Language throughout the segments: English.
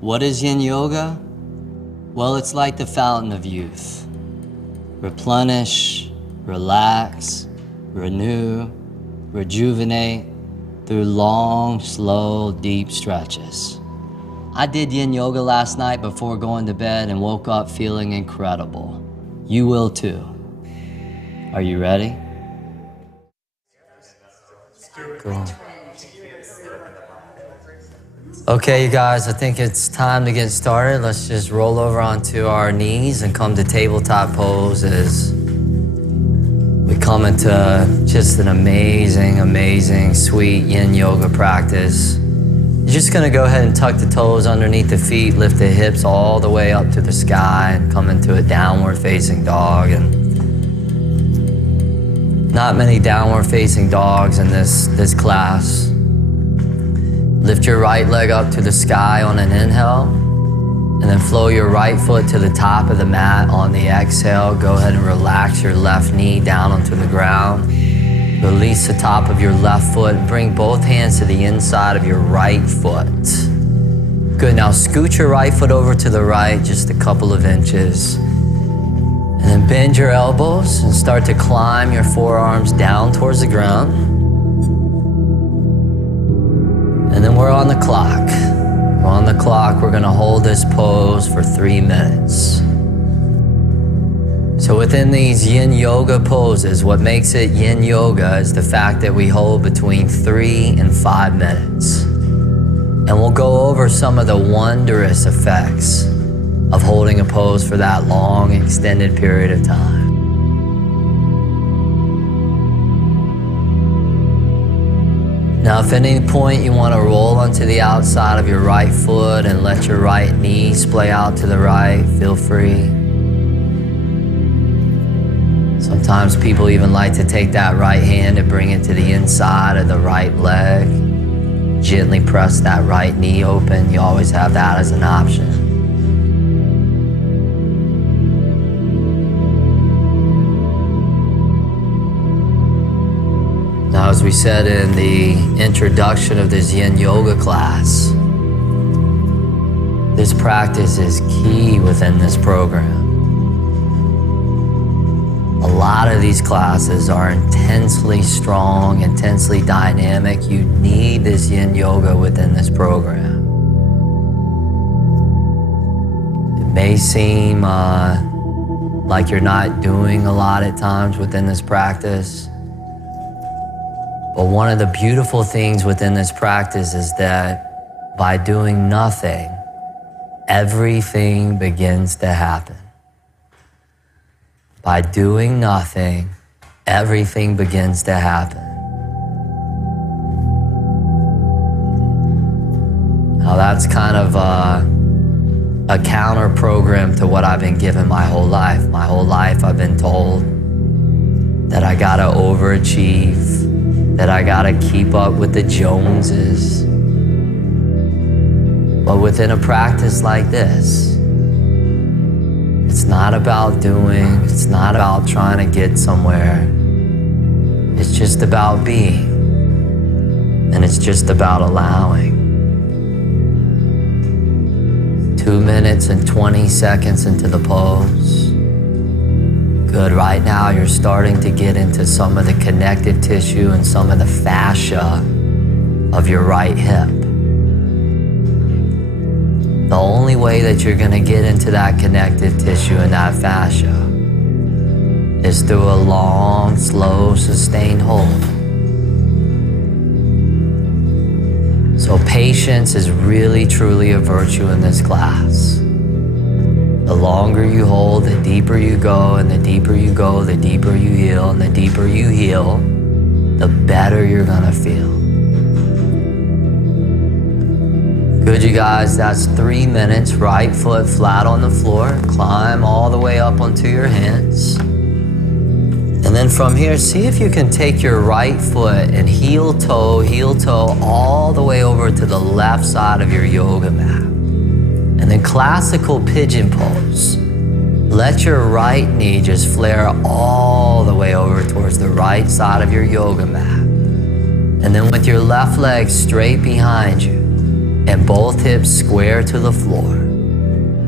What is yin yoga? Well, it's like the fountain of youth. Replenish, relax, renew, rejuvenate through long, slow, deep stretches. I did yin yoga last night before going to bed and woke up feeling incredible. You will too. Are you ready? Cool. Okay, you guys, I think it's time to get started. Let's just roll over onto our knees and come to tabletop poses. We come into just an amazing, amazing, sweet yin yoga practice. You're just gonna go ahead and tuck the toes underneath the feet, lift the hips all the way up to the sky and come into a downward facing dog. And not many downward facing dogs in this class. Lift your right leg up to the sky on an inhale, and then flow your right foot to the top of the mat on the exhale. Go ahead and relax your left knee down onto the ground. Release the top of your left foot. Bring both hands to the inside of your right foot. Good, now scoot your right foot over to the right just a couple of inches. And then bend your elbows and start to climb your forearms down towards the ground. And then we're on the clock. We're on the clock. We're gonna hold this pose for 3 minutes. So within these yin yoga poses, what makes it yin yoga is the fact that we hold between 3 and 5 minutes. And we'll go over some of the wondrous effects of holding a pose for that long, extended period of time. Now, if at any point you want to roll onto the outside of your right foot and let your right knee splay out to the right, feel free. Sometimes people even like to take that right hand and bring it to the inside of the right leg. Gently press that right knee open. You always have that as an option. Now, as we said in the introduction of this yin yoga class, this practice is key within this program. A lot of these classes are intensely strong, intensely dynamic. You need this yin yoga within this program. It may seem like you're not doing a lot at times within this practice. But one of the beautiful things within this practice is that by doing nothing, everything begins to happen. By doing nothing, everything begins to happen. Now that's kind of a counter program to what I've been given my whole life. My whole life I've been told that I gotta overachieve, that I gotta keep up with the Joneses. But within a practice like this, it's not about doing, it's not about trying to get somewhere. It's just about being, and it's just about allowing. 2 minutes and 20 seconds into the pose. Good, right now you're starting to get into some of the connective tissue and some of the fascia of your right hip. The only way that you're gonna get into that connective tissue and that fascia is through a long, slow, sustained hold. So patience is really, truly a virtue in this class. The longer you hold, the deeper you go, and the deeper you go, the deeper you heal, and the deeper you heal, the better you're gonna feel. Good, you guys, that's 3 minutes. Right foot flat on the floor. Climb all the way up onto your hands. And then from here, see if you can take your right foot and heel toe all the way over to the left side of your yoga mat. And then classical pigeon pose. Let your right knee just flare all the way over towards the right side of your yoga mat. And then with your left leg straight behind you, and both hips square to the floor.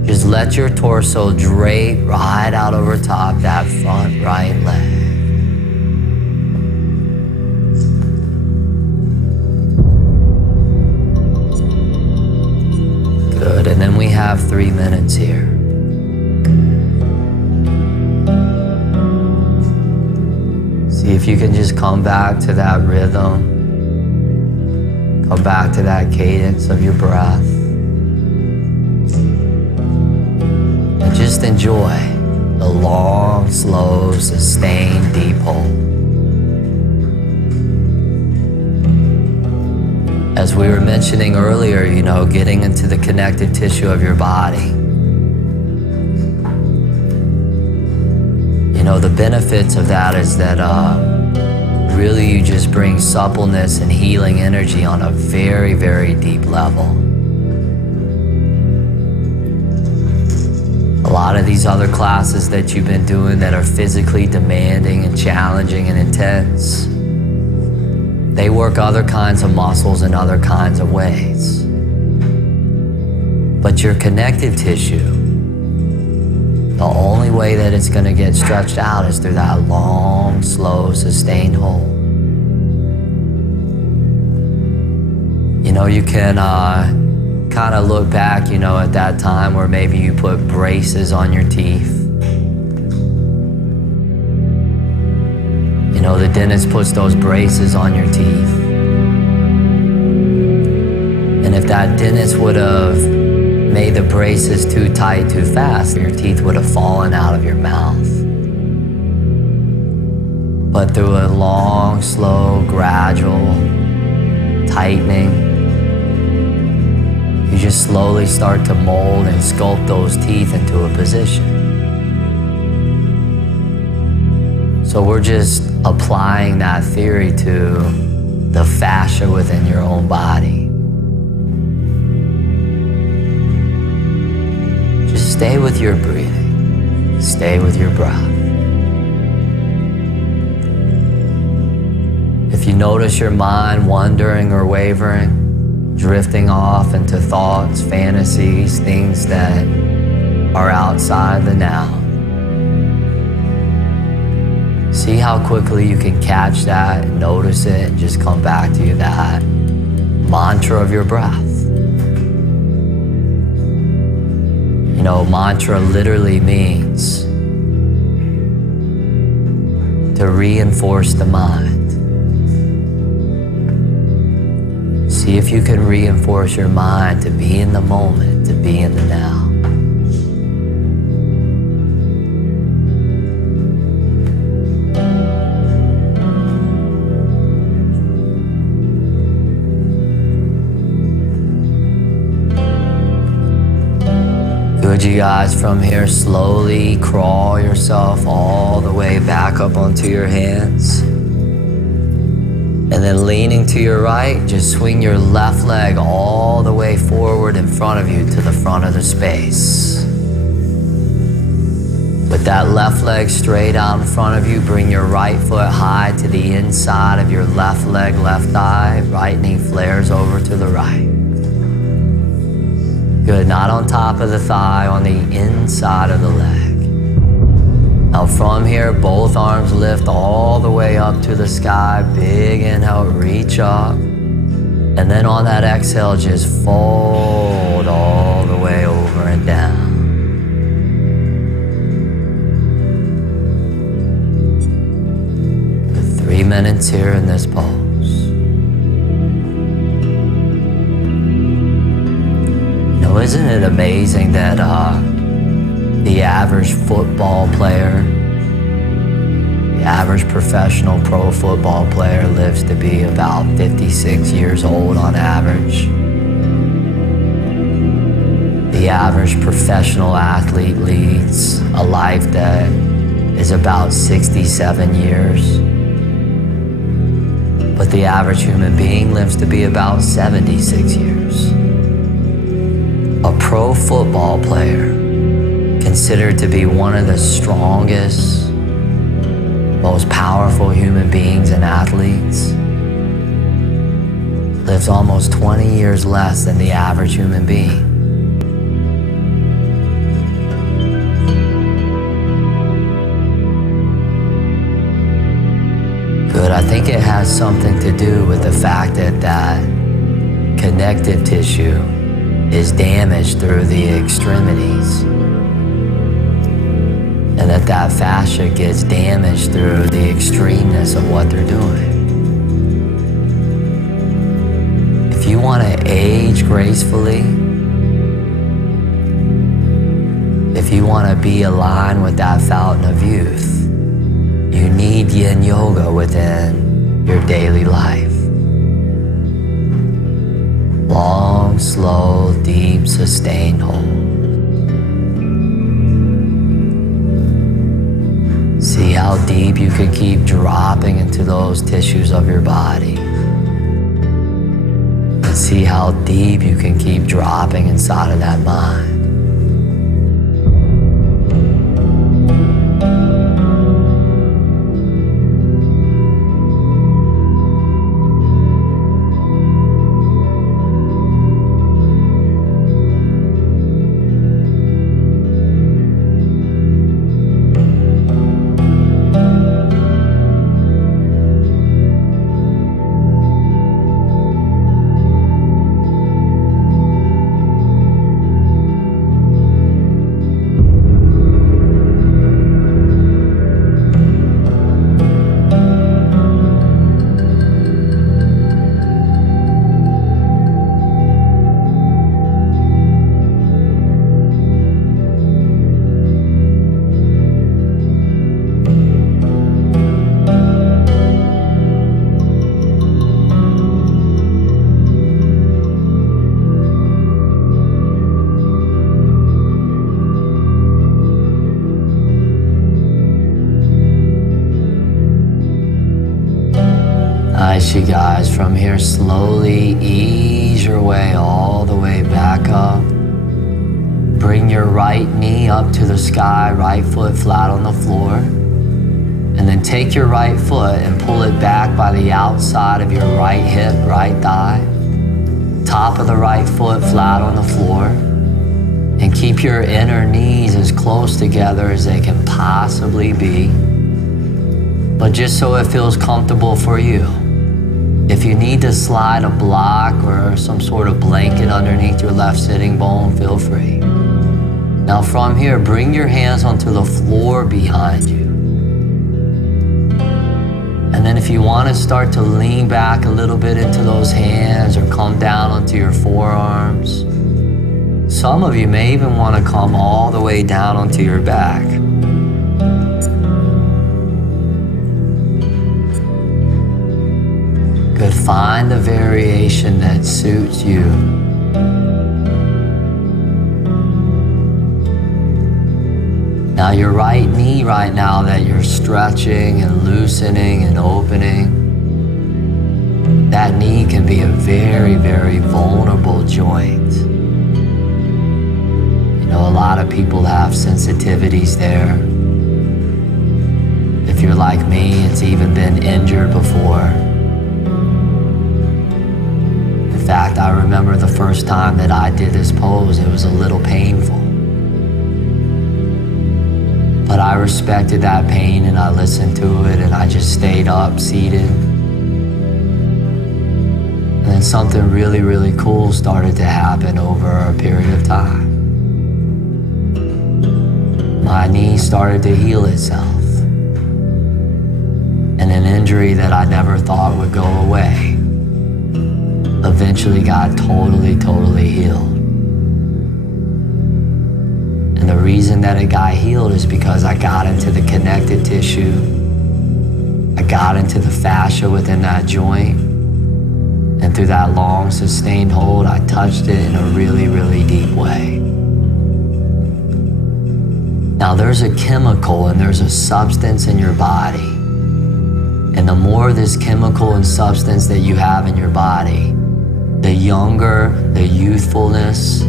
Just let your torso drape right out over top that front right leg. Good, and then we have 3 minutes here. See if you can just come back to that rhythm. Come back to that cadence of your breath. And just enjoy the long, slow, sustained, deep hold. As we were mentioning earlier, you know, getting into the connective tissue of your body. You know, the benefits of that is that really you just bring suppleness and healing energy on a very, very deep level. A lot of these other classes that you've been doing that are physically demanding and challenging and intense, they work other kinds of muscles in other kinds of ways. But your connective tissue, the only way that it's going to get stretched out is through that long, slow, sustained hold. You know, you can kind of look back, you know, at that time where maybe you put braces on your teeth. You know, the dentist puts those braces on your teeth. And if that dentist would have made the braces too tight, too fast, your teeth would have fallen out of your mouth. But through a long, slow, gradual tightening, you just slowly start to mold and sculpt those teeth into a position. So we're just applying that theory to the fascia within your own body. Just stay with your breathing. Stay with your breath. If you notice your mind wandering or wavering, drifting off into thoughts, fantasies, things that are outside the now, see how quickly you can catch that and notice it and just come back to that mantra of your breath. You know, mantra literally means to reinforce the mind. See if you can reinforce your mind to be in the moment, to be in the now. Good, you guys. From here, slowly crawl yourself all the way back up onto your hands. And then leaning to your right, just swing your left leg all the way forward in front of you to the front of the space. With that left leg straight out in front of you, bring your right foot high to the inside of your left leg, left thigh. Right knee flares over to the right. Good, not on top of the thigh, on the inside of the leg. Now from here, both arms lift all the way up to the sky. Big inhale, reach up. And then on that exhale, just fold all the way over and down. 3 minutes here in this pose. You know, isn't it amazing that the average football player, the average professional pro football player lives to be about 56 years old on average. The average professional athlete leads a life that is about 67 years. But the average human being lives to be about 76 years. A pro football player, considered to be one of the strongest, most powerful human beings and athletes, lives almost 20 years less than the average human being. Good, I think it has something to do with the fact that that connective tissue is damaged through the extremities, and that fascia gets damaged through the extremeness of what they're doing. If you want to age gracefully, if you want to be aligned with that fountain of youth, you need yin yoga within your daily life. Long, slow, deep, sustained hold. See how deep you can keep dropping into those tissues of your body. And see how deep you can keep dropping inside of that mind. Nice, you guys. From here, slowly ease your way all the way back up. Bring your right knee up to the sky, right foot flat on the floor. And then take your right foot and pull it back by the outside of your right hip, right thigh. Top of the right foot flat on the floor. And keep your inner knees as close together as they can possibly be. But just so it feels comfortable for you. If you need to slide a block or some sort of blanket underneath your left sitting bone, feel free. Now from here, bring your hands onto the floor behind you. And then if you want to start to lean back a little bit into those hands or come down onto your forearms. Some of you may even want to come all the way down onto your back. Good, find the variation that suits you. Now your right knee right now that you're stretching and loosening and opening, that knee can be a very, very vulnerable joint. You know, a lot of people have sensitivities there. If you're like me, it's even been injured before. In fact, I remember the first time that I did this pose, it was a little painful. But I respected that pain and I listened to it and I just stayed up, seated. And then something really, really cool started to happen over a period of time. My knee started to heal itself. And an injury that I never thought would go away eventually got totally healed. And the reason that it got healed is because I got into the connective tissue. I got into the fascia within that joint. And through that long, sustained hold, I touched it in a really, really deep way. Now there's a chemical and there's a substance in your body. And the more this chemical and substance that you have in your body, the younger, the youthfulness,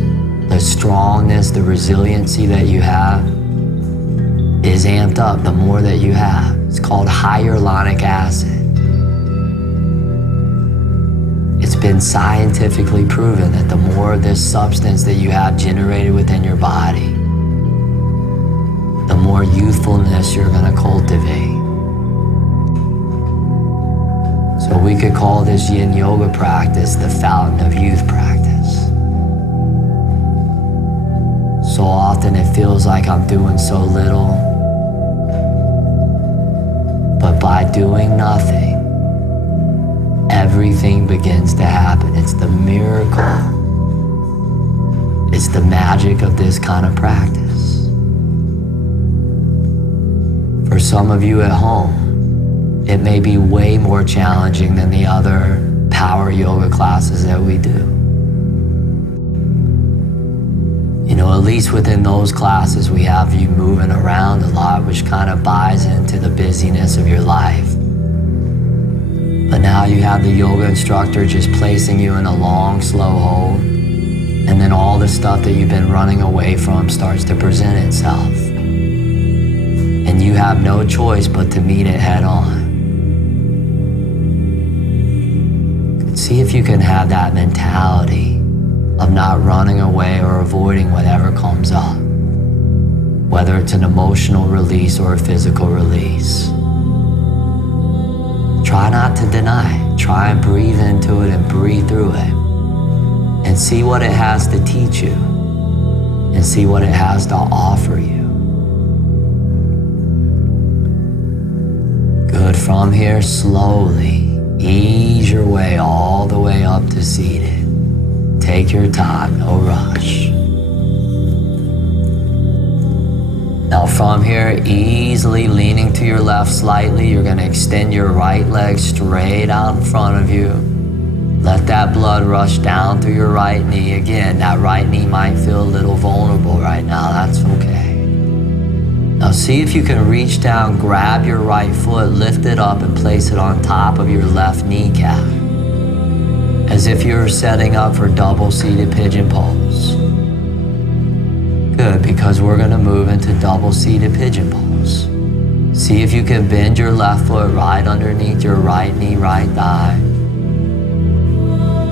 the strongness, the resiliency that you have is amped up the more that you have. It's called hyaluronic acid. It's been scientifically proven that the more of this substance that you have generated within your body, the more youthfulness you're going to cultivate. So we could call this yin yoga practice the fountain of youth practice. So often it feels like I'm doing so little, but by doing nothing, everything begins to happen. It's the miracle. It's the magic of this kind of practice. For some of you at home, it may be way more challenging than the other power yoga classes that we do. You know, at least within those classes, we have you moving around a lot, which kind of buys into the busyness of your life. But now you have the yoga instructor just placing you in a long, slow hold, and then all the stuff that you've been running away from starts to present itself. And you have no choice but to meet it head on. See if you can have that mentality of not running away or avoiding whatever comes up, whether it's an emotional release or a physical release. Try not to deny it. Try and breathe into it and breathe through it, and see what it has to teach you, and see what it has to offer you. Good. From here, slowly ease your way all the way up to seated. Take your time, no rush. Now from here, easily leaning to your left slightly, you're going to extend your right leg straight out in front of you. Let that blood rush down through your right knee. Again, that right knee might feel a little vulnerable right now. That's okay. Now see if you can reach down, grab your right foot, lift it up, and place it on top of your left kneecap, as if you're setting up for double-seated pigeon pose. Good, because we're going to move into double-seated pigeon pose. See if you can bend your left foot right underneath your right knee, right thigh,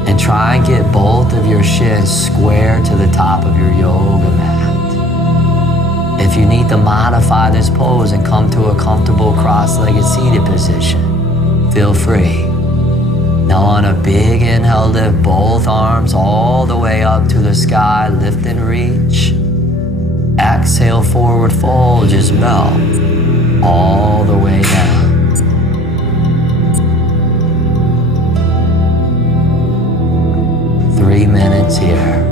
and try and get both of your shins square to the top of your yoga mat. If you need to modify this pose and come to a comfortable cross-legged seated position, feel free. Now on a big inhale, lift both arms all the way up to the sky, lift and reach. Exhale, forward fold, just melt all the way down. Three minutes here,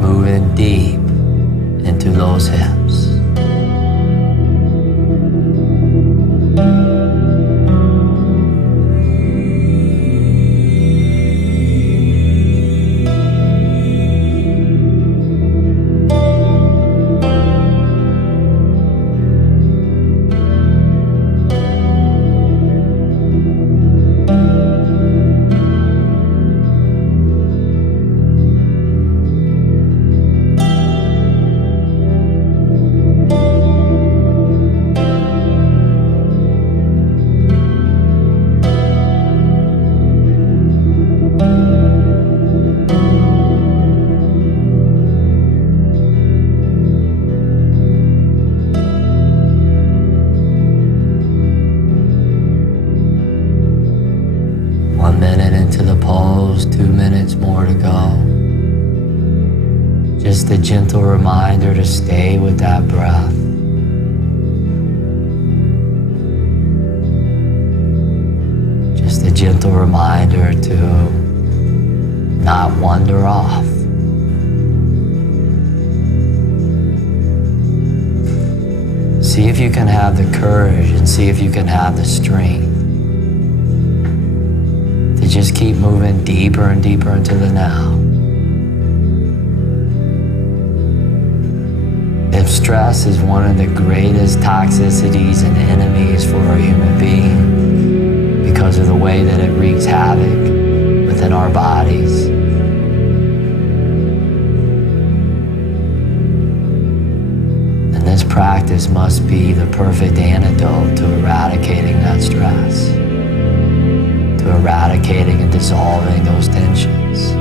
moving deep into those hips. Just a gentle reminder to stay with that breath. Just a gentle reminder to not wander off. See if you can have the courage and see if you can have the strength to just keep moving deeper and deeper into the now. If stress is one of the greatest toxicities and enemies for a human being because of the way that it wreaks havoc within our bodies, then this practice must be the perfect antidote to eradicating that stress, to to eradicating and dissolving those tensions.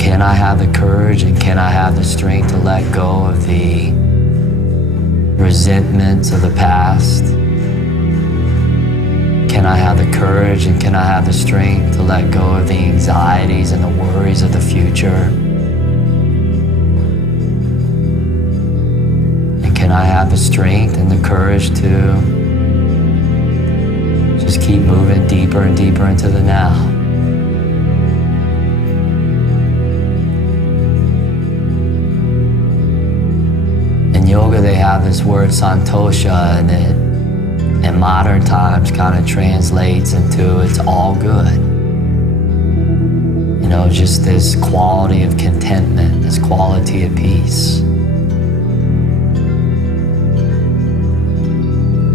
Can I have the courage and can I have the strength to let go of the resentments of the past? Can I have the courage and can I have the strength to let go of the anxieties and the worries of the future? And can I have the strength and the courage to just keep moving deeper and deeper into the now? In yoga, they have this word santosha, and it in modern times kind of translates into it's all good. You know, just this quality of contentment, this quality of peace.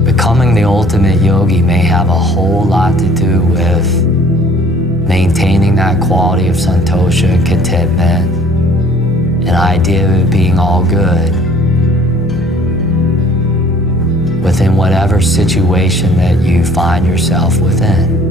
Becoming the ultimate yogi may have a whole lot to do with maintaining that quality of santosha and contentment, an idea of it being all good within whatever situation that you find yourself within.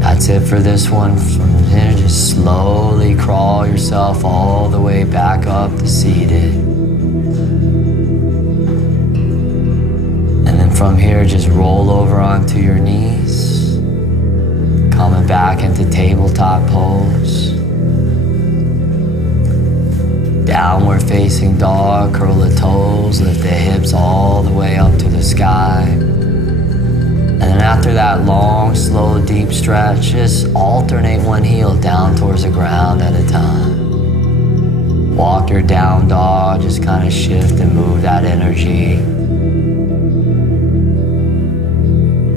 That's it for this one. From here, just slowly crawl yourself all the way back up to seated. And then from here, just roll over onto your knees, coming back into tabletop pose. Downward facing dog, curl the toes, lift the hips all the way up to the sky. And then after that long, slow, deep stretch, just alternate one heel down towards the ground at a time. Walk your down dog, just kind of shift and move that energy.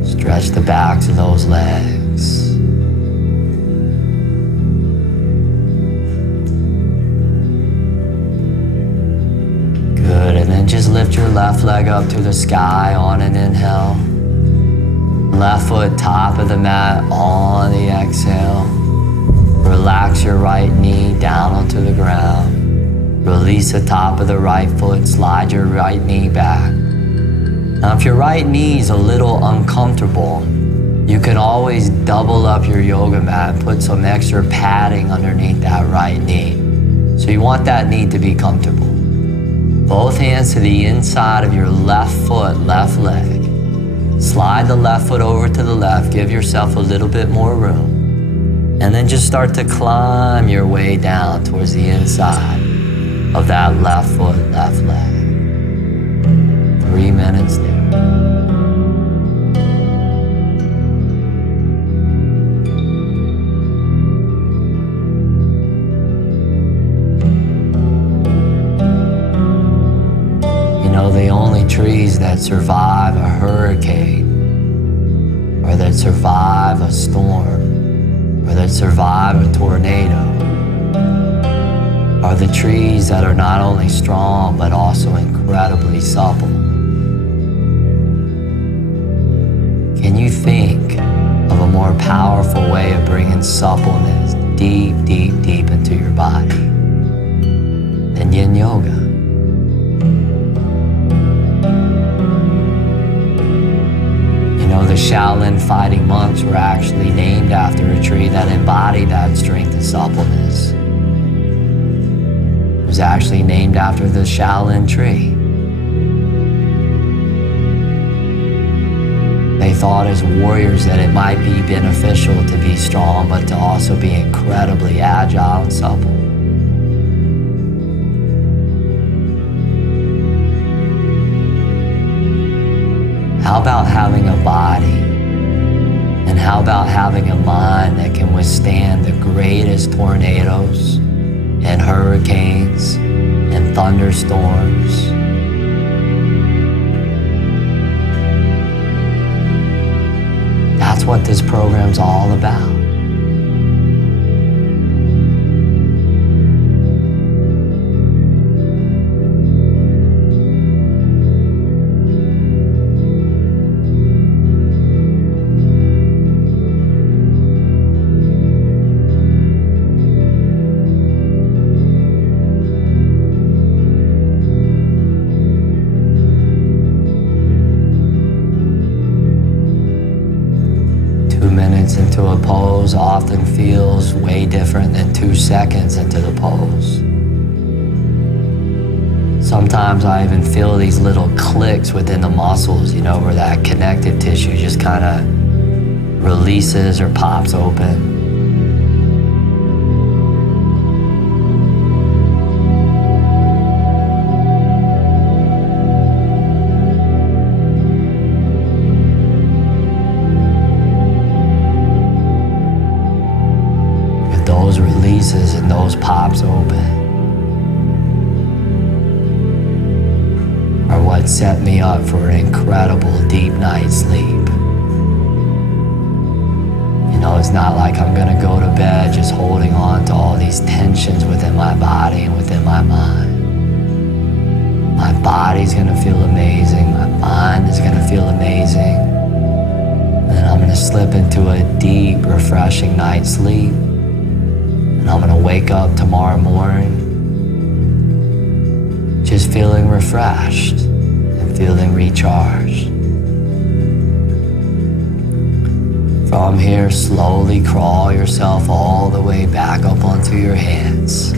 Stretch the backs of those legs. Good, and then just lift your left leg up to the sky on an inhale. Left foot top of the mat on the exhale. Relax your right knee down onto the ground. Release the top of the right foot, slide your right knee back. Now if your right knee is a little uncomfortable, you can always double up your yoga mat and put some extra padding underneath that right knee. So you want that knee to be comfortable. Both hands to the inside of your left foot, left leg. Slide the left foot over to the left, give yourself a little bit more room. And then just start to climb your way down towards the inside of that left foot, left leg. 3 minutes there. The only trees that survive a hurricane, or that survive a storm, or that survive a tornado, are the trees that are not only strong, but also incredibly supple. Can you think of a more powerful way of bringing suppleness deep, deep, deep into your body than yin yoga? The Shaolin fighting monks were actually named after a tree that embodied that strength and suppleness. It was actually named after the Shaolin tree. They thought as warriors that it might be beneficial to be strong, but to also be incredibly agile and supple. How about having a body? And how about having a mind that can withstand the greatest tornadoes and hurricanes and thunderstorms? That's what this program's all about. minutes into a pose often feels way different than 2 seconds into the pose. Sometimes I even feel these little clicks within the muscles, you know, where that connective tissue just kind of releases or pops open. Those releases and those pops open are what set me up for an incredible deep night's sleep. You know, it's not like I'm gonna go to bed just holding on to all these tensions within my body and within my mind. My body's gonna feel amazing, my mind is gonna feel amazing, and then I'm gonna slip into a deep, refreshing night's sleep. And I'm gonna wake up tomorrow morning just feeling refreshed and feeling recharged. From here, slowly crawl yourself all the way back up onto your hands.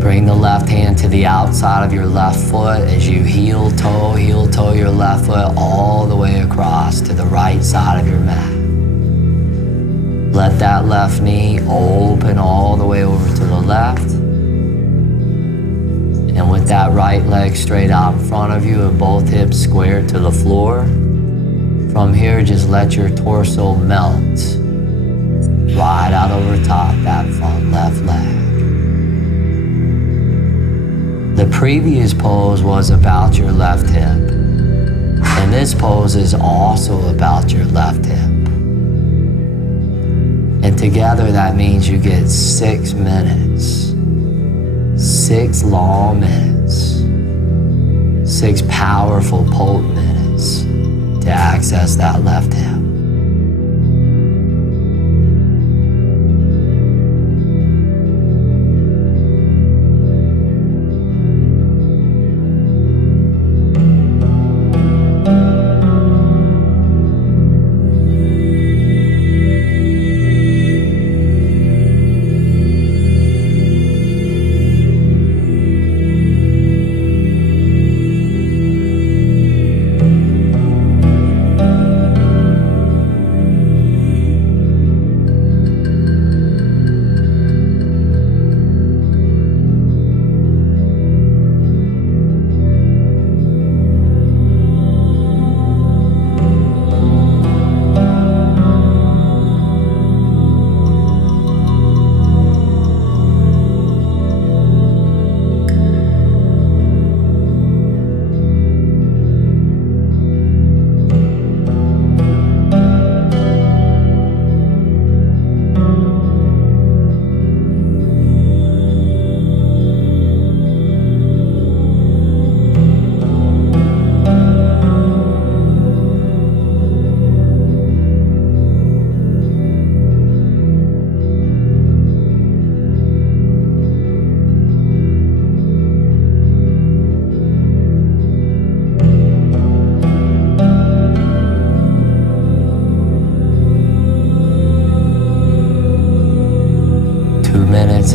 Bring the left hand to the outside of your left foot as you heel toe your left foot all the way across to the right side of your mat. Let that left knee open all the way over to the left. And with that right leg straight out in front of you and both hips squared to the floor, from here just let your torso melt right out over top that front left leg. The previous pose was about your left hip. And this pose is also about your left hip. And together that means you get 6 minutes, 6 long minutes, 6 powerful, potent minutes to access that left hip.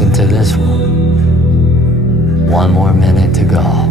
Into this one. 1 more minute to go.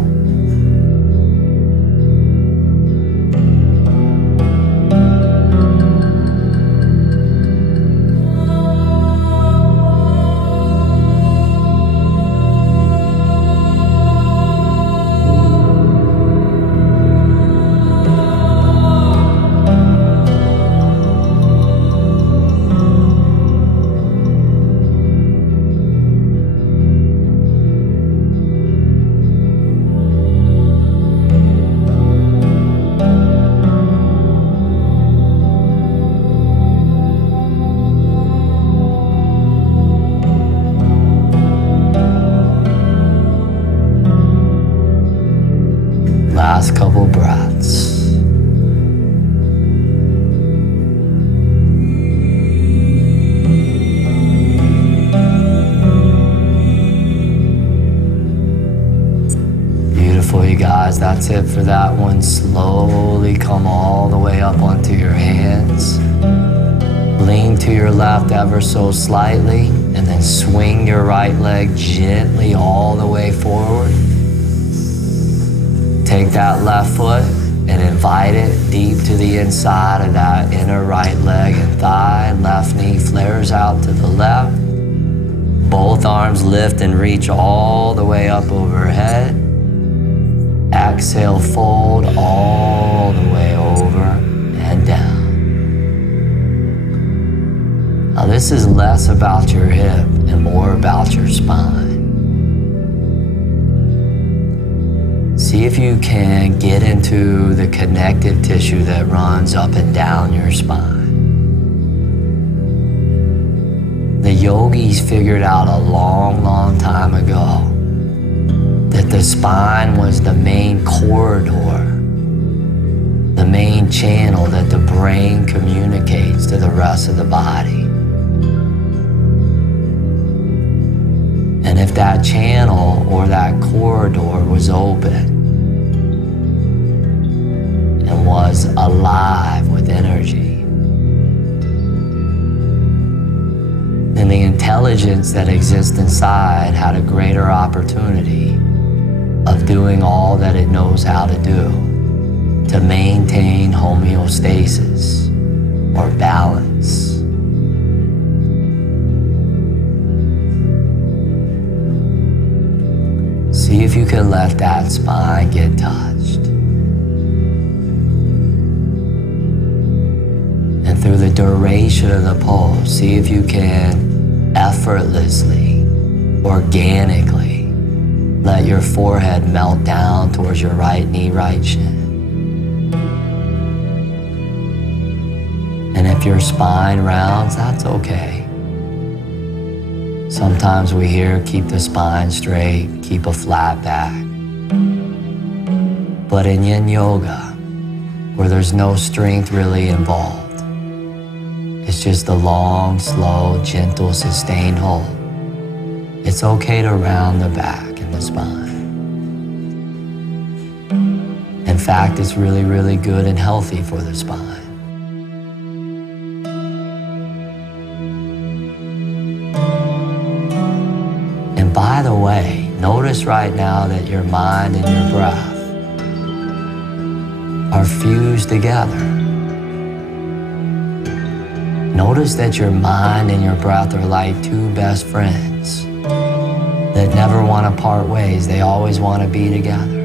Last couple breaths. Beautiful, you guys. That's it for that one. Slowly come all the way up onto your hands. Lean to your left ever so slightly, and then swing your right leg gently all the way forward. Take that left foot and invite it deep to the inside of that inner right leg and thigh. Left knee flares out to the left. Both arms lift and reach all the way up overhead. Exhale, fold all the way over and down. Now this is less about your hip and more about your spine. See if you can get into the connective tissue that runs up and down your spine. The yogis figured out a long, long time ago that the spine was the main corridor, the main channel that the brain communicates to the rest of the body. And if that channel or that corridor was open and was alive with energy, then the intelligence that exists inside had a greater opportunity of doing all that it knows how to do to maintain homeostasis or balance. See if you can let that spine get touched. And through the duration of the pose, see if you can effortlessly, organically, let your forehead melt down towards your right knee, right shin. And if your spine rounds, that's okay. Sometimes we hear keep the spine straight, keep a flat back. But in yin yoga, where there's no strength really involved, it's just a long, slow, gentle, sustained hold. It's okay to round the back and the spine. In fact, it's really, really good and healthy for the spine. By the way, notice right now that your mind and your breath are fused together. Notice that your mind and your breath are like two best friends that never want to part ways. They always want to be together.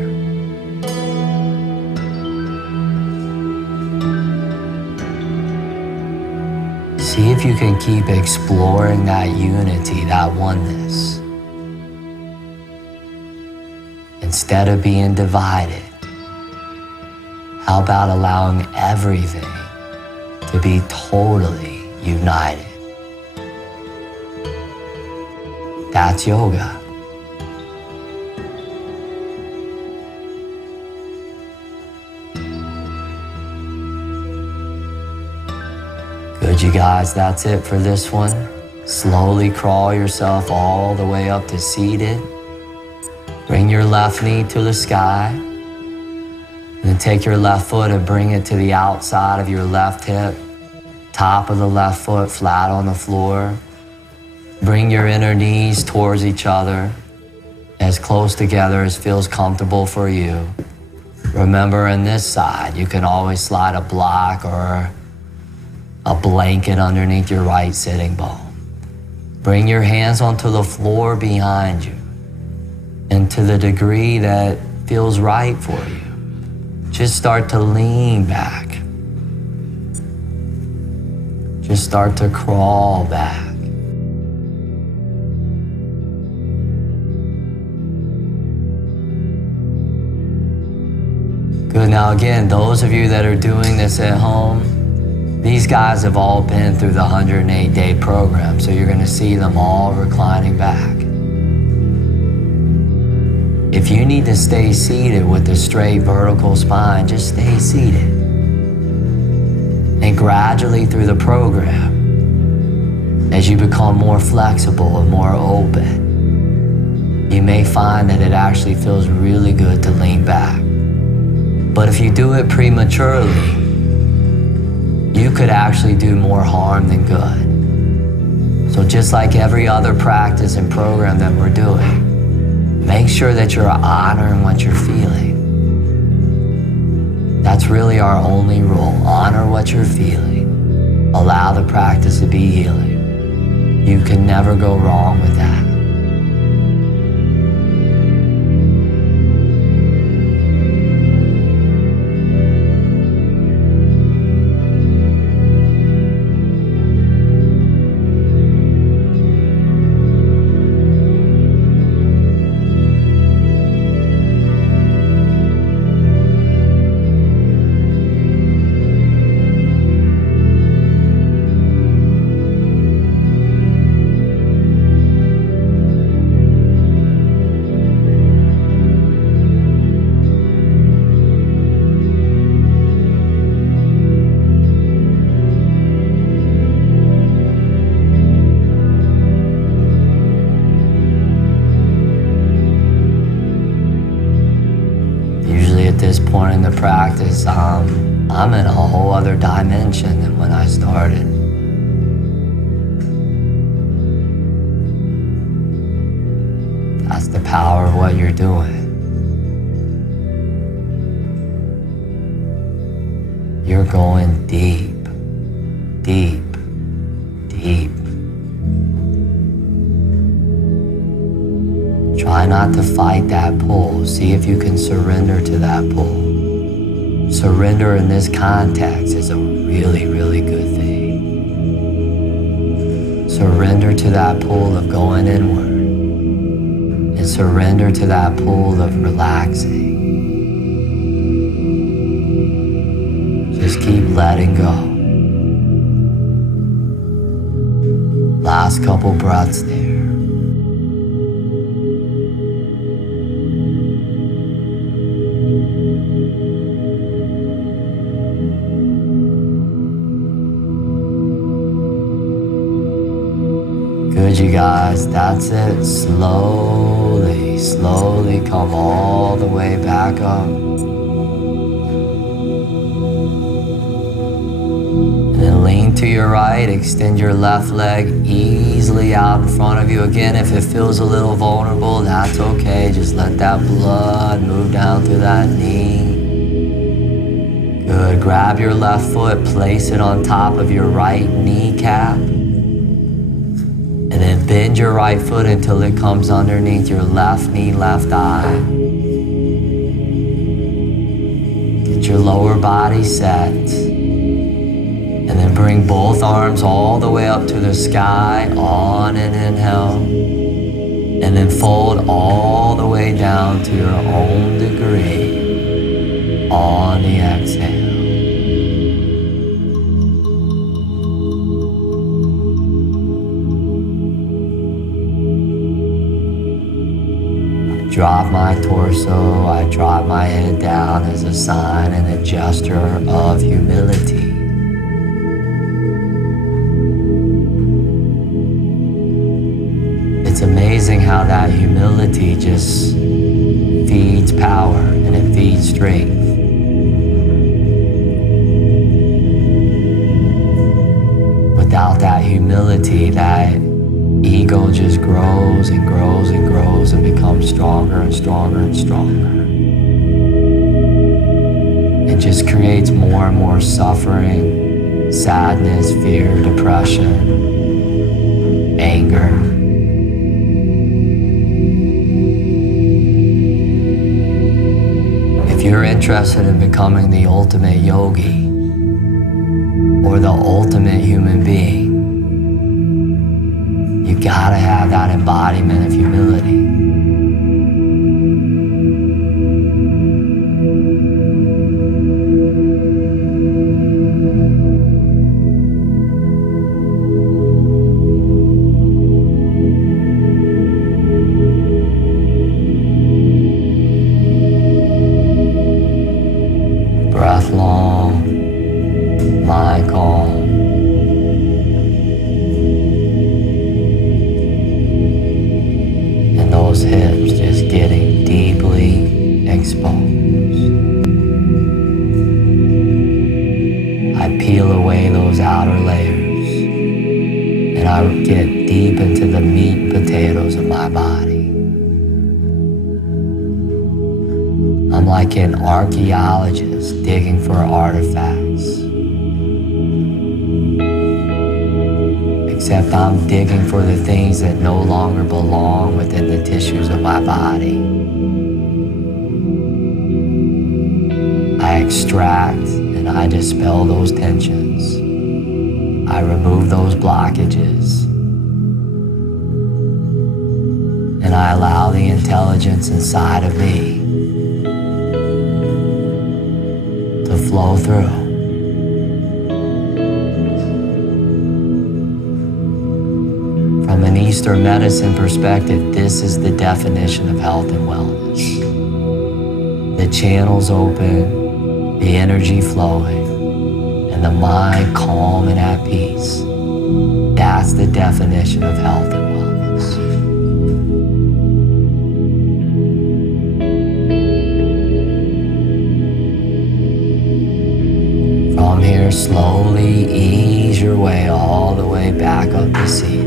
See if you can keep exploring that unity, that oneness. Instead of being divided, how about allowing everything to be totally united? That's yoga. Good, you guys, that's it for this one. Slowly crawl yourself all the way up to seated. Bring your left knee to the sky, and then take your left foot and bring it to the outside of your left hip, top of the left foot flat on the floor. Bring your inner knees towards each other, as close together as feels comfortable for you. Remember, on this side, you can always slide a block or a blanket underneath your right sitting bone. Bring your hands onto the floor behind you. And to the degree that feels right for you, just start to lean back. Just start to crawl back. Good, now again, those of you that are doing this at home, these guys have all been through the 108-day program, so you're gonna see them all reclining back. If you need to stay seated with a straight vertical spine, just stay seated. And gradually through the program, as you become more flexible and more open, you may find that it actually feels really good to lean back. But if you do it prematurely, you could actually do more harm than good. So just like every other practice and program that we're doing, make sure that you're honoring what you're feeling. That's really our only rule. Honor what you're feeling. Allow the practice to be healing. You can never go wrong with that. At this point in the practice, I'm in a whole other dimension than when I started. That's the power of what you're doing. You're going deep, deep, deep. Try not to fight that pull. See if you can surrender to that pull. Surrender in this context is a really, really good thing. Surrender to that pull of going inward. And surrender to that pull of relaxing. Just keep letting go. Last couple breaths there. Good, you guys, that's it. Slowly, slowly come all the way back up. And then lean to your right, extend your left leg easily out in front of you. Again, if it feels a little vulnerable, that's okay. Just let that blood move down through that knee. Good, grab your left foot, place it on top of your right kneecap. And then bend your right foot until it comes underneath your left knee, left eye. Get your lower body set. And then bring both arms all the way up to the sky on an inhale. And then fold all the way down to your own degree on the exhale. Drop my torso, I drop my head down as a sign and a gesture of humility. It's amazing how that humility just feeds power and it feeds strength. Without that humility, that ego just grows and grows and grows and becomes stronger and stronger and stronger. It just creates more and more suffering, sadness, fear, depression, anger. If you're interested in becoming the ultimate yogi or the ultimate human being, you gotta have that embodiment of humility. Breath long, mind calm. those outer layers, and I get deep into the meat and potatoes of my body. I'm like an archaeologist digging for artifacts. Except I'm digging for the things that no longer belong within the tissues of my body. I extract and I dispel those tensions. I remove those blockages. And I allow the intelligence inside of me to flow through. From an Eastern medicine perspective, this is the definition of health and wellness. The channels open, the energy flowing, and the mind calm and at peace. That's the definition of health and wellness. From here, slowly ease your way all the way back up to seated.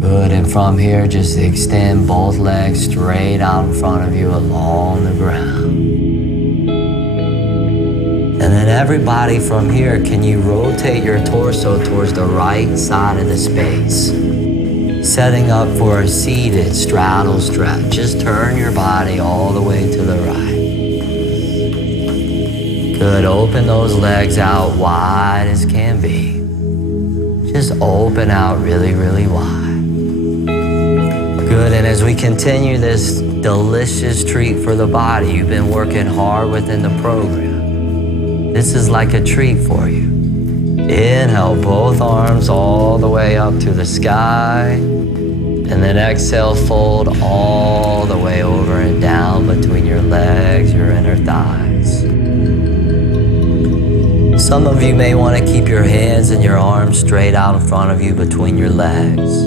Good, and from here, just extend both legs straight out in front of you along the ground. And then everybody from here, can you rotate your torso towards the right side of the space? Setting up for a seated straddle stretch. Just turn your body all the way to the right. Good, open those legs out wide as can be. Just open out really, really wide. Good, and as we continue this delicious treat for the body, you've been working hard within the program. This is like a treat for you. Inhale, both arms all the way up to the sky, and then exhale, fold all the way over and down between your legs, your inner thighs. Some of you may want to keep your hands and your arms straight out in front of you between your legs.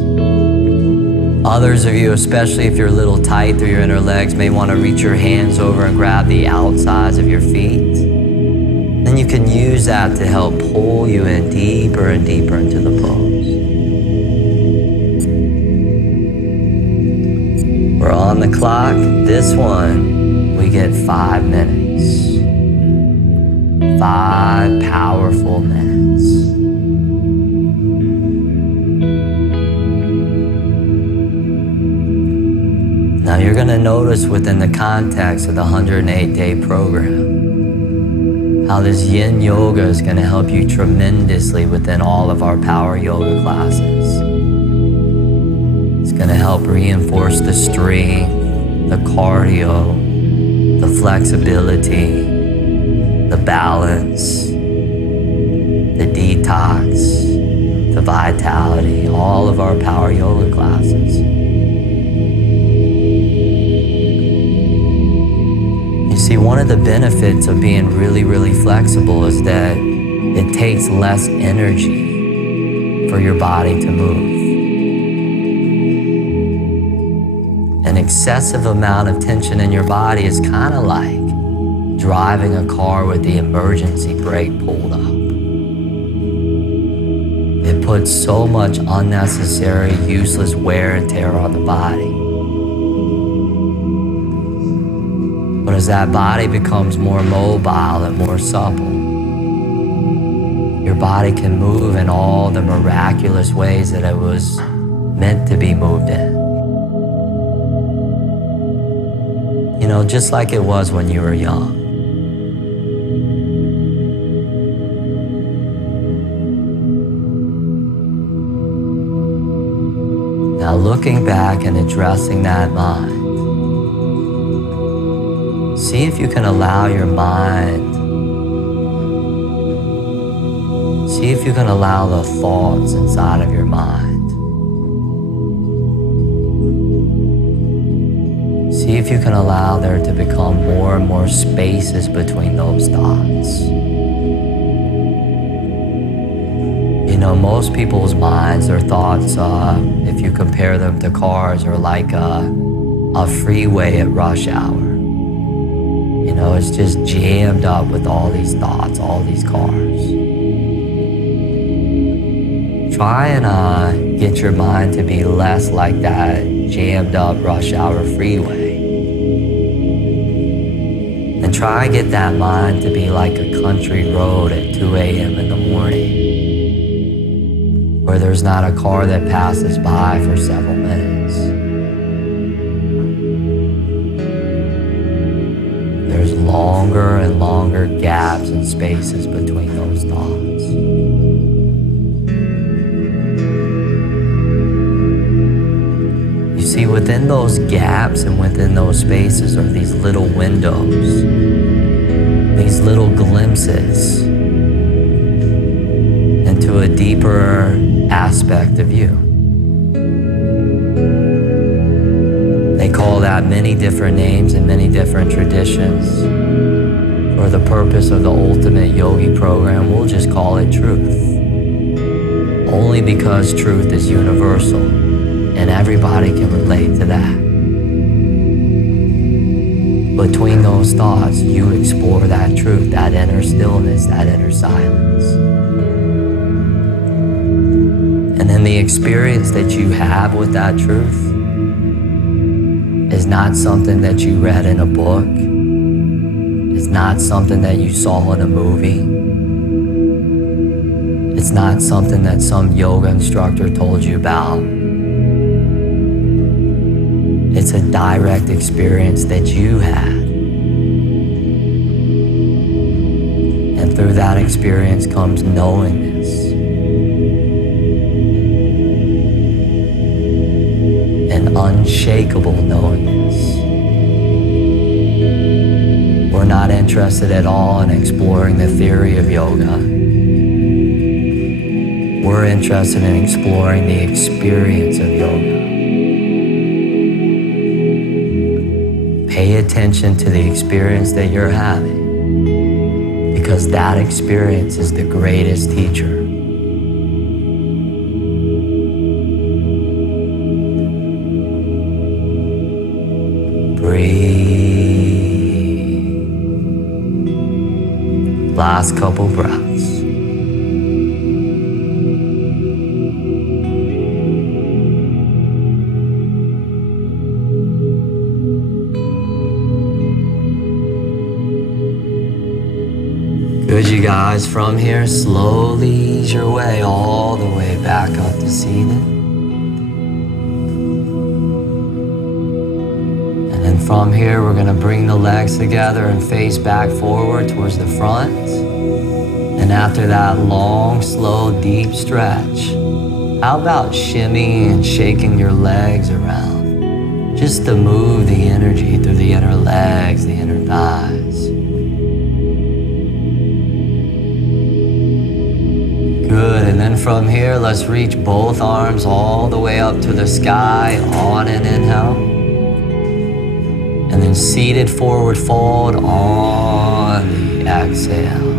Others of you, especially if you're a little tight through your inner legs, may want to reach your hands over and grab the outsides of your feet. Then you can use that to help pull you in deeper and deeper into the pose. We're on the clock. This one, we get 5 minutes. 5 powerful minutes. Now you're going to notice within the context of the 108-day program how this yin yoga is going to help you tremendously within all of our power yoga classes. It's going to help reinforce the strength, the cardio, the flexibility, the balance, the detox, the vitality, all of our power yoga classes. See, one of the benefits of being really, really flexible is that it takes less energy for your body to move. An excessive amount of tension in your body is kind of like driving a car with the emergency brake pulled up. It puts so much unnecessary, useless wear and tear on the body. But as that body becomes more mobile and more supple, your body can move in all the miraculous ways that it was meant to be moved in. You know, just like it was when you were young. Now looking back and addressing that mind, see if you can allow your mind, see if you can allow the thoughts inside of your mind. See if you can allow there to become more and more spaces between those thoughts. You know, most people's minds, their thoughts, if you compare them to cars, are like a freeway at rush hour. You know, it's just jammed up with all these thoughts, all these cars. Try and get your mind to be less like that jammed up rush hour freeway. And try and get that mind to be like a country road at 2 a.m. in the morning, where there's not a car that passes by for several minutes. There's longer and longer gaps and spaces between those thoughts. You see, within those gaps and within those spaces are these little windows, these little glimpses into a deeper aspect of you. They call that many different names and many different traditions. For the purpose of the Ultimate Yogi program, we'll just call it truth. Only because truth is universal and everybody can relate to that. Between those thoughts, you explore that truth, that inner stillness, that inner silence. And then the experience that you have with that truth is not something that you read in a book. It's not something that you saw in a movie. It's not something that some yoga instructor told you about. It's a direct experience that you had. And through that experience comes knowingness. An unshakable knowingness. We're not interested at all in exploring the theory of yoga. We're interested in exploring the experience of yoga. Pay attention to the experience that you're having, because that experience is the greatest teacher. Breathe. Last couple breaths. Good, you guys. From here, slowly ease your way all the way back up to seated. And then from here, we're gonna bring the legs together and face back forward towards the front. And after that long, slow, deep stretch, how about shimmying and shaking your legs around, just to move the energy through the inner legs, the inner thighs. Good, and then from here, let's reach both arms all the way up to the sky on an inhale. And then seated forward fold on the exhale.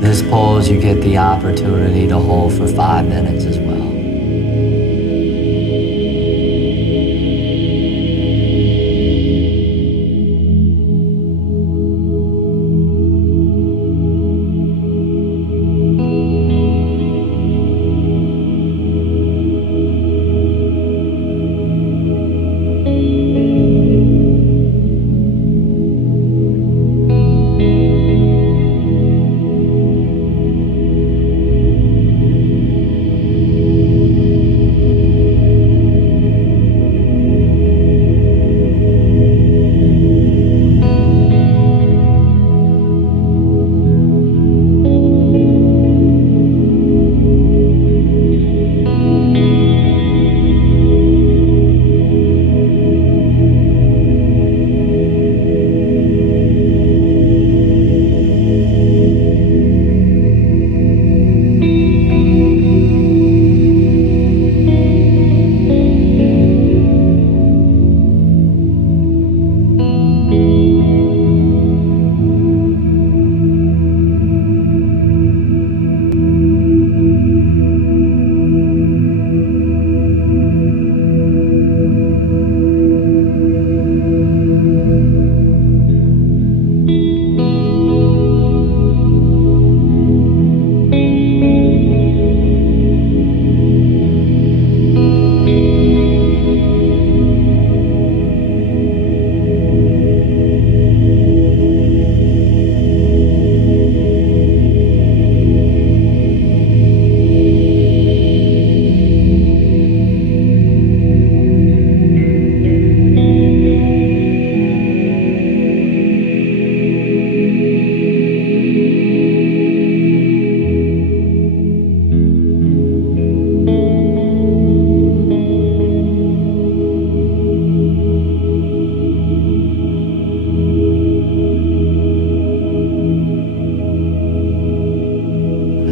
This pose you get the opportunity to hold for 5 minutes as well.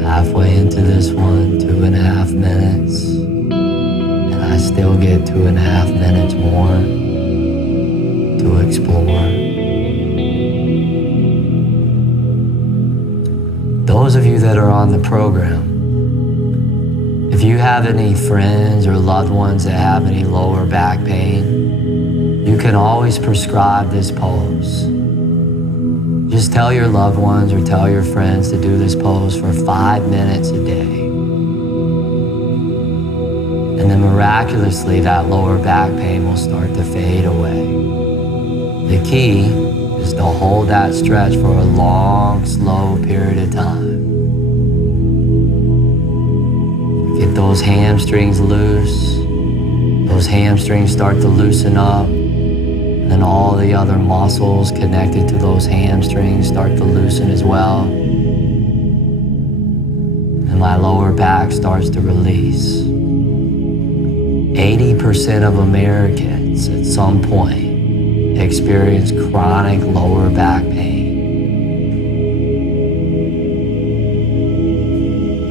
Halfway into this one, 2.5 minutes. And I still get 2.5 minutes more to explore. Those of you that are on the program, if you have any friends or loved ones that have any lower back pain, you can always prescribe this pose. Just tell your loved ones or tell your friends to do this pose for 5 minutes a day. And then miraculously, that lower back pain will start to fade away. The key is to hold that stretch for a long, slow period of time. Get those hamstrings loose. Those hamstrings start to loosen up. And then all the other muscles connected to those hamstrings start to loosen as well. And my lower back starts to release. 80% of Americans at some point experience chronic lower back pain.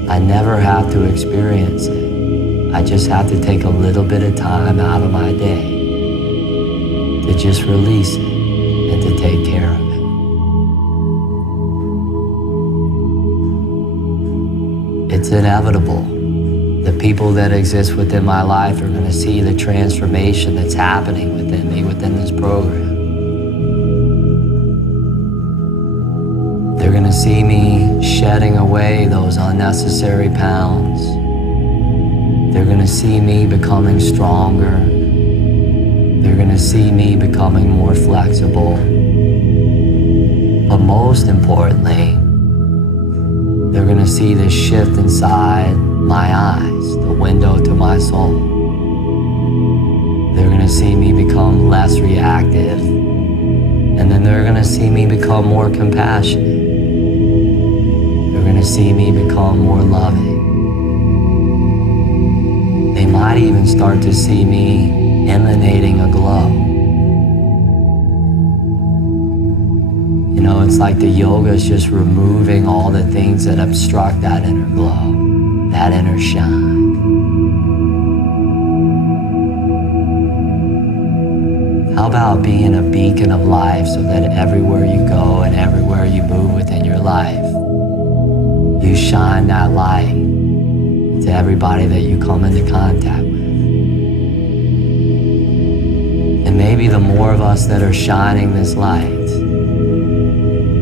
I never have to experience it. I just have to take a little bit of time out of my day to just release it and to take care of it. It's inevitable. The people that exist within my life are going to see the transformation that's happening within me, within this program. They're going to see me shedding away those unnecessary pounds. They're going to see me becoming stronger. They're going to see me becoming more flexible. But most importantly, they're going to see this shift inside my eyes, the window to my soul. They're going to see me become less reactive. And then they're going to see me become more compassionate. They're going to see me become more loving. They might even start to see me emanating a glow. You know, it's like the yoga is just removing all the things that obstruct that inner glow, that inner shine. How about being a beacon of life so that everywhere you go and everywhere you move within your life, you shine that light to everybody that you come into contact with. And maybe the more of us that are shining this light,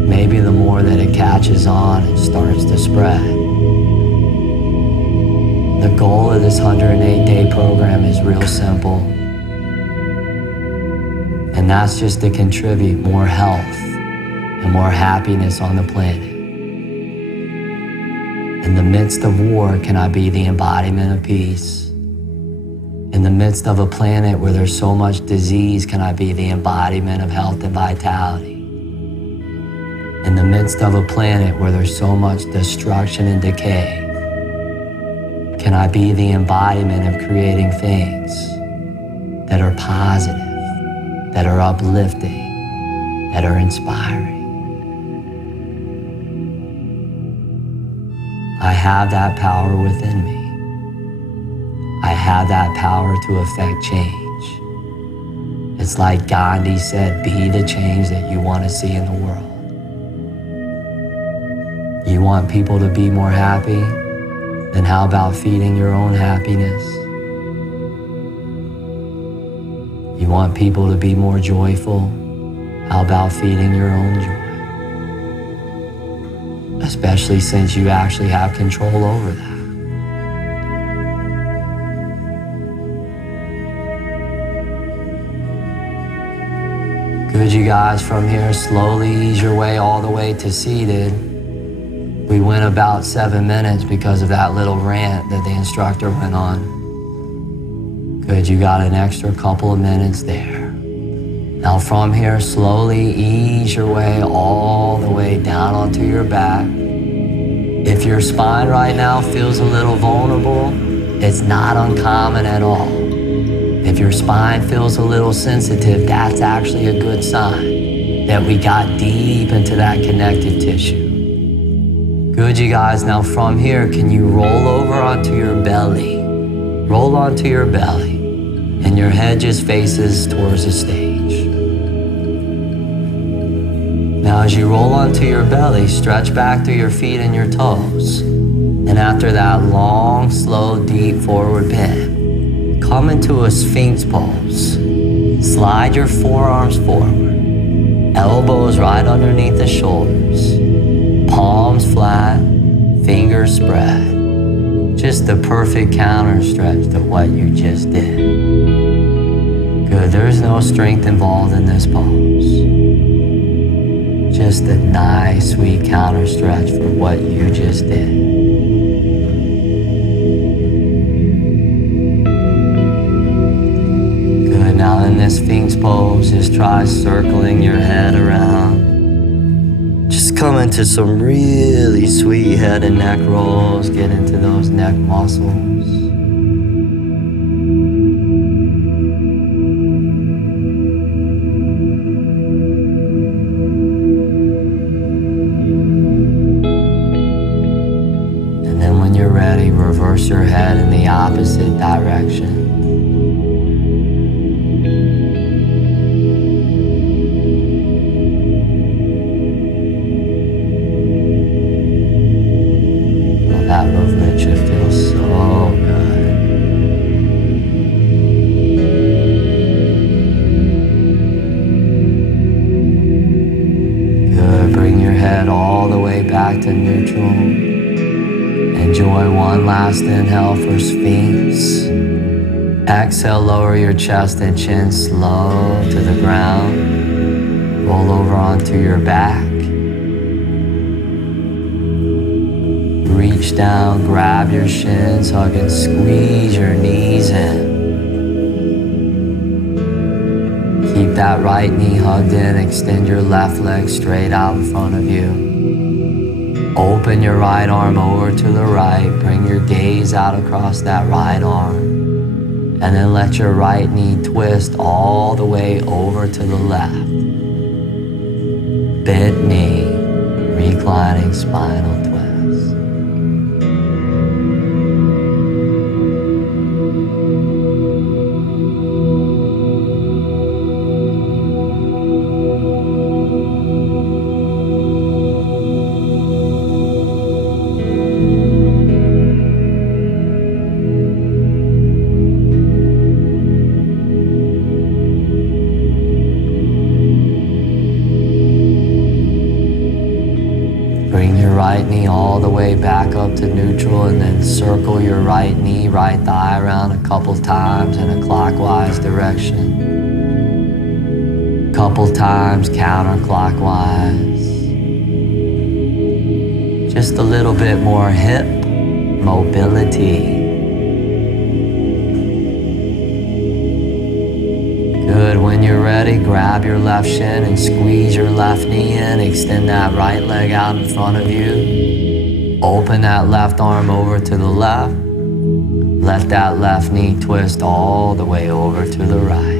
maybe the more that it catches on and starts to spread. The goal of this 108-day program is real simple. And that's just to contribute more health and more happiness on the planet. In the midst of war, can I be the embodiment of peace? In the midst of a planet where there's so much disease, can I be the embodiment of health and vitality? In the midst of a planet where there's so much destruction and decay, can I be the embodiment of creating things that are positive, that are uplifting, that are inspiring? I have that power within me. I have that power to affect change. It's like Gandhi said, be the change that you want to see in the world. You want people to be more happy? Then how about feeding your own happiness? You want people to be more joyful? How about feeding your own joy? Especially since you actually have control over that. Good, you guys. From here, slowly ease your way all the way to seated. We went about 7 minutes because of that little rant that the instructor went on. Good, you got an extra couple of minutes there. Now from here, slowly ease your way all the way down onto your back. If your spine right now feels a little vulnerable, it's not uncommon at all. If your spine feels a little sensitive, that's actually a good sign that we got deep into that connective tissue. Good, you guys. Now from here, can you roll over onto your belly? Roll onto your belly, and your head just faces towards the stage. Now as you roll onto your belly, stretch back through your feet and your toes. And after that long, slow, deep forward bend, come into a Sphinx pose. Slide your forearms forward, elbows right underneath the shoulders, palms flat, fingers spread. Just the perfect counter stretch to what you just did. Good, there's no strength involved in this pose. Just a nice, sweet counter stretch for what you just did. Good, now in this Sphinx pose, just try circling your head around. Just come into some really sweet head and neck rolls. Get into those neck muscles. And then when you're ready, reverse your head in the opposite direction. That movement just feels so good. Good, bring your head all the way back to neutral. Enjoy one last inhale for Sphinx. Exhale, lower your chest and chin slow to the ground. Roll over onto your back. Reach down, grab your shins, hug and squeeze your knees in. Keep that right knee hugged in, extend your left leg straight out in front of you. Open your right arm over to the right, bring your gaze out across that right arm. And then let your right knee twist all the way over to the left. Bent knee, reclining spinal twist. Bring your right knee all the way back up to neutral and then circle your right knee, right thigh around a couple times in a clockwise direction. Couple times counterclockwise. Just a little bit more hip mobility. Good, when you're ready, grab your left shin and squeeze your left knee in. Extend that right leg out in front of you. Open that left arm over to the left. Let that left knee twist all the way over to the right.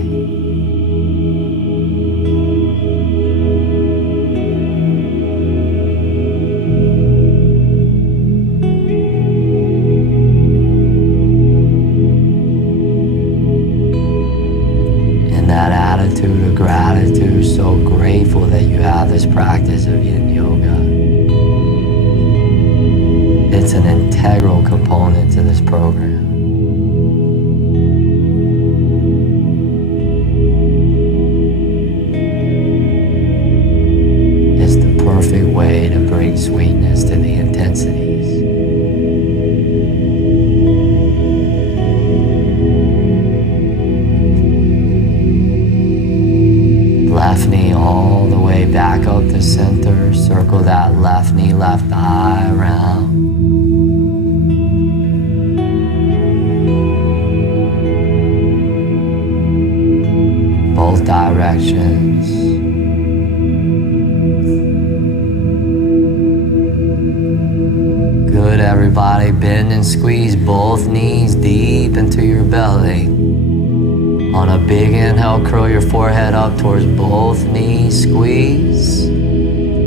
That attitude of gratitude, so grateful that you have this practice of yin yoga. It's an integral component to this program. It's the perfect way to bring sweetness to the intensities. Left knee all the way back up to center. Circle that left knee, left thigh around. Both directions. Good, everybody. Bend and squeeze both knees deep into your belly. On a big inhale, curl your forehead up towards both knees, squeeze.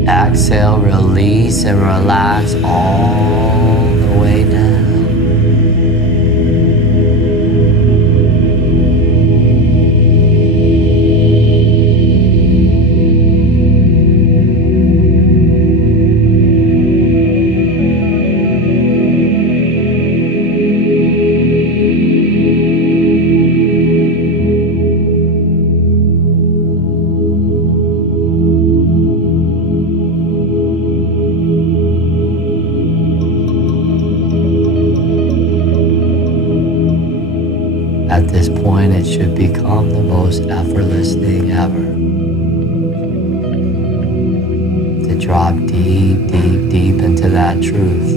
Exhale, release and relax all the way down. At this point, it should become the most effortless thing ever to drop deep, deep, deep into that truth.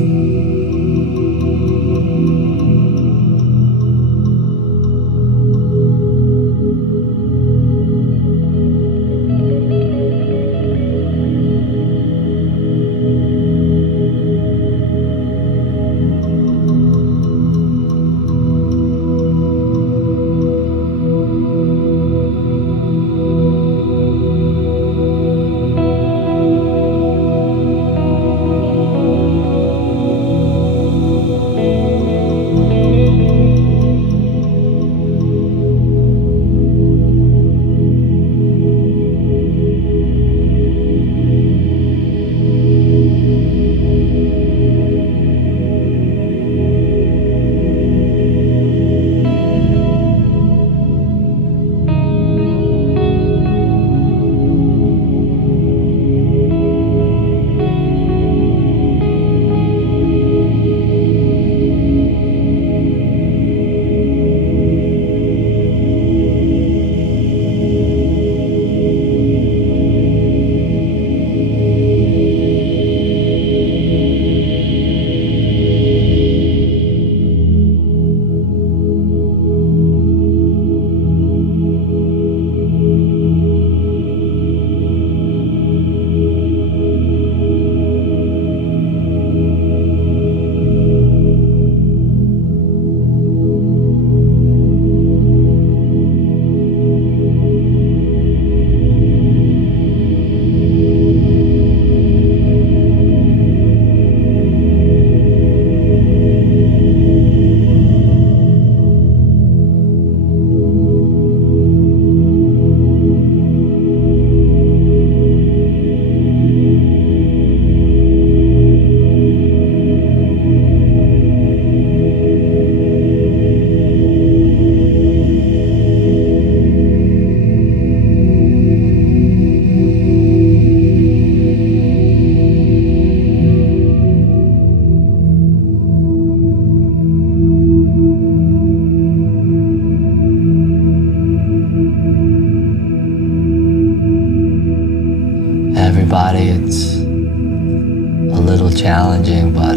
Everybody, it's a little challenging, but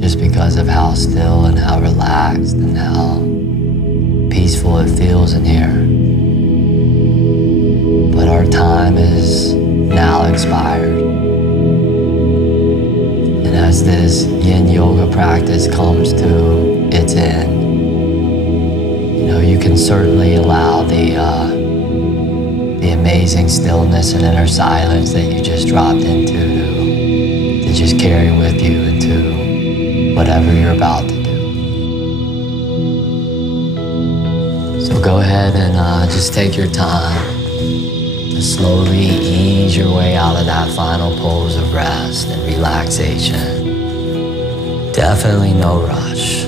just because of how still and how relaxed and how peaceful it feels in here. But our time is now expired. And as this yin yoga practice comes to its end, you can certainly allow the amazing stillness and inner silence that you just dropped into to just carry with you into whatever you're about to do. So go ahead and just take your time to slowly ease your way out of that final pose of rest and relaxation. Definitely no rush.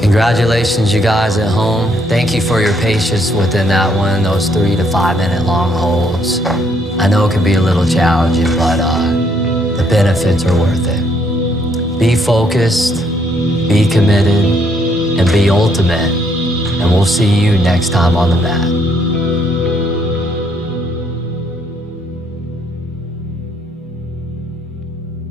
Congratulations, you guys at home. Thank you for your patience within that one, those 3 to 5 minute long holds. I know it can be a little challenging, but the benefits are worth it. Be focused, be committed, and be ultimate. And we'll see you next time on the mat.